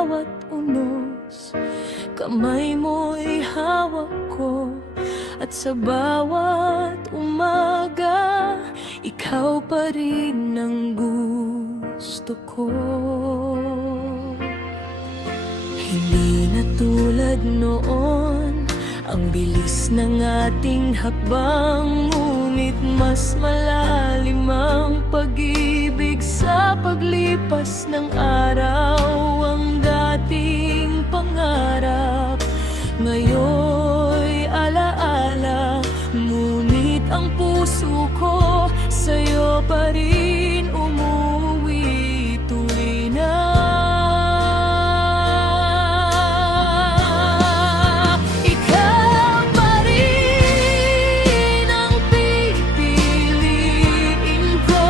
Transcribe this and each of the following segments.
bawat unos, kamay mo'y hawak ko. At sa bawat umaga, ikaw pa rin ang gusto ko. Hindi na tulad noon ang bilis ng ating hakbang, ngunit mas malalim ang pag-ibig sa paglipas ng araw. Ang dating pangarap ngayon'y alaala, ngunit ang puso ko sa'yo pa rin umuwi tuloy na. Ikaw pa rin ang pipiliin ko,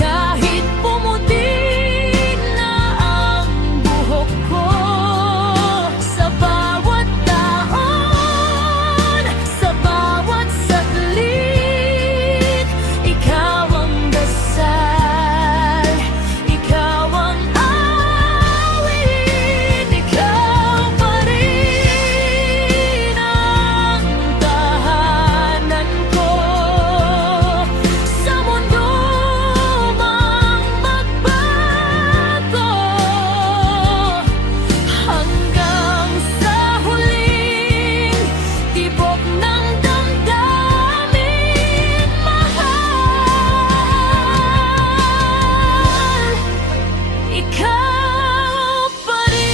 kahit pumuti na ang buhok ko. Sa bawat taon, sa bawat saglit, ikaw ang dasal, ikaw ang awit. Ikaw pa rin ang tahanan ko sa mundo mang magbago, hanggang sa huling tibok ng damdamin, mahal. Ikaw pa rin.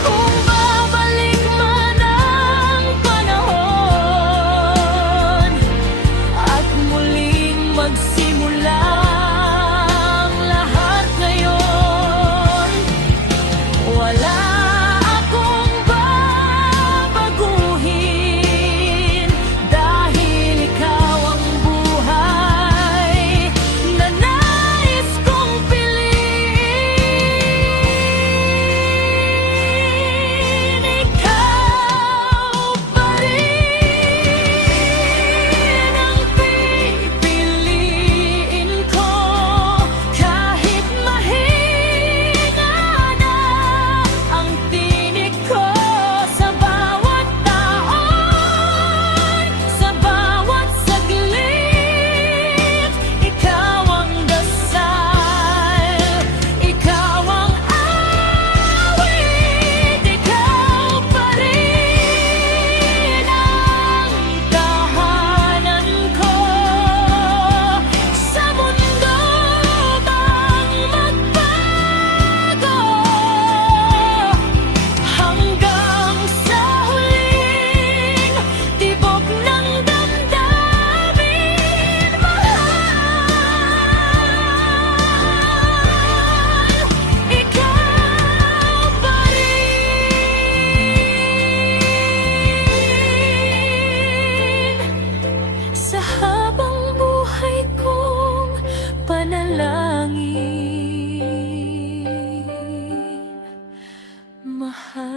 Kung babalik man ang panahon at muling magsimula ang lahat ngayon, wala akong babaguhin, dahil ikaw ang buhay na nais kong piliin. Ikaw pa rin ang pipiliin ko, kahit mahina na ang tinig ko. Sa bawat taon, sa bawat saglit, ikaw ang dasal, ikaw ang awit. Ikaw pa rin ang tahanan ko sa mundo mang magbago, hanggang sa huling tibok ng damdamin, mahal. Ikaw pa rin. Sa habang buhay kong panalangin, mahal.